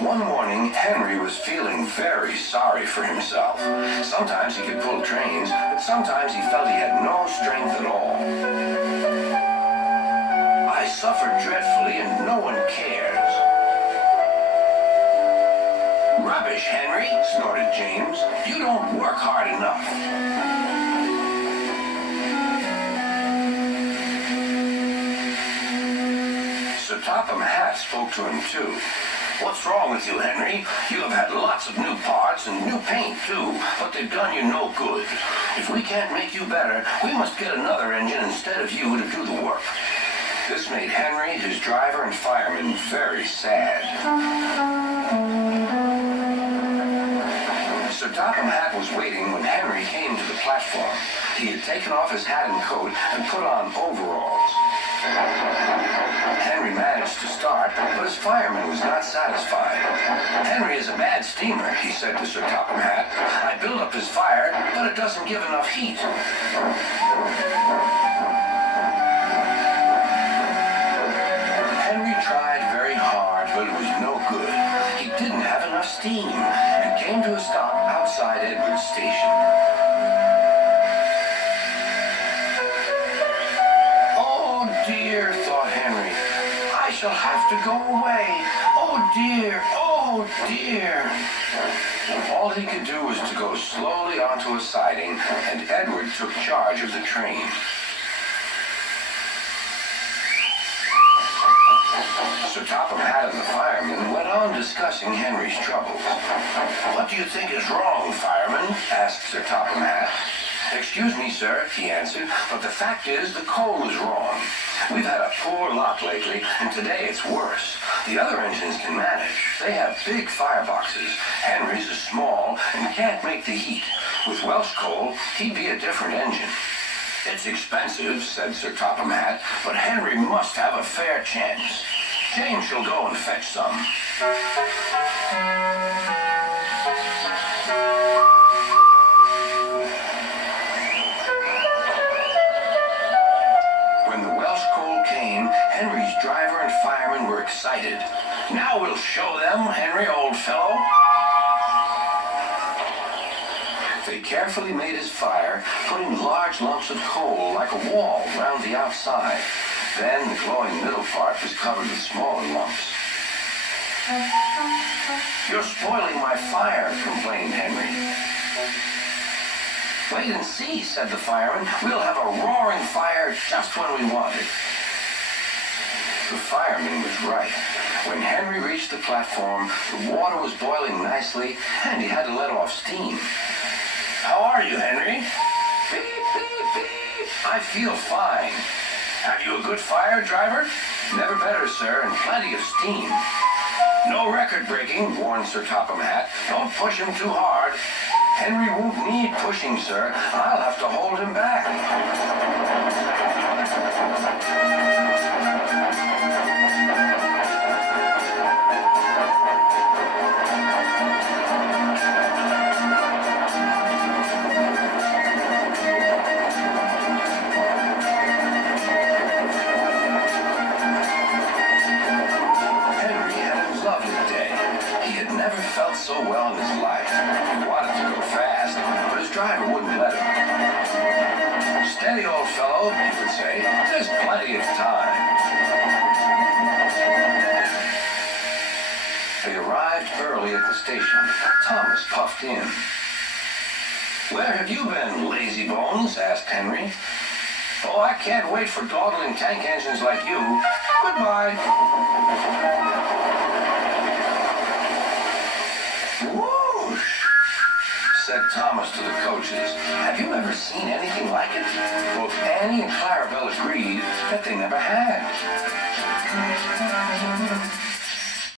One morning, Henry was feeling very sorry for himself. Sometimes he could pull trains, but sometimes he felt he had no strength at all. I suffer dreadfully and no one cares. Rubbish, Henry, snorted James. You don't work hard enough. Sir Topham Hatt spoke to him too. What's wrong with you, Henry? You have had lots of new parts and new paint too, but they've done you no good. If we can't make you better, we must get another engine instead of you to do the work. This made Henry, his driver, and fireman very sad. Sir Topham Hatt was waiting when Henry came to the platform. He had taken off his hat and coat and put on overalls. Henry managed to start, but his fireman was not satisfied. Henry is a bad steamer, he said to Sir Topham Hatt. I build up his fire, but it doesn't give enough heat. Henry tried very hard, but it was no good. He didn't have enough steam and came to a stop outside Edward's station. Oh dear, thought Henry. I shall have to go away. Oh dear, oh dear. All he could do was to go slowly onto a siding, and Edward took charge of the train. Sir Topham Hatt and the fireman went on discussing Henry's troubles. What do you think is wrong, fireman? Asked Sir Topham Hatt. Excuse me, sir, he answered, but the fact is the coal is wrong. We've had a poor lot lately, and today it's worse. The other engines can manage. They have big fireboxes. Henry's is small and can't make the heat. With Welsh coal, he'd be a different engine. It's expensive, said Sir Topham Hatt, but Henry must have a fair chance. James shall go and fetch some. When the Welsh coal came, Henry's driver and fireman were excited. Now we'll show them, Henry, old fellow. They carefully made his fire, putting large lumps of coal like a wall round the outside. Then the glowing middle part was covered with smaller lumps. You're spoiling my fire, complained Henry. Wait and see, said the fireman. We'll have a roaring fire just when we want it. The fireman was right. When Henry reached the platform, the water was boiling nicely, and he had to let off steam. How are you, Henry? Beep, beep, beep. I feel fine. Have you a good fire, driver? Never better, sir, and plenty of steam. No record breaking, warned Sir Topham Hatt. Don't push him too hard. Henry won't need pushing, sir. I'll have to hold him back. Felt so well in his life. He wanted to go fast, but his driver wouldn't let him. Steady, old fellow, he would say. There's plenty of time. They arrived early at the station. Thomas puffed in. Where have you been, lazy bones? Asked Henry. Oh, I can't wait for dawdling tank engines like you. Goodbye. Whoosh, said Thomas to the coaches. Have you ever seen anything like it? Both Annie and Clarabelle agreed that they never had.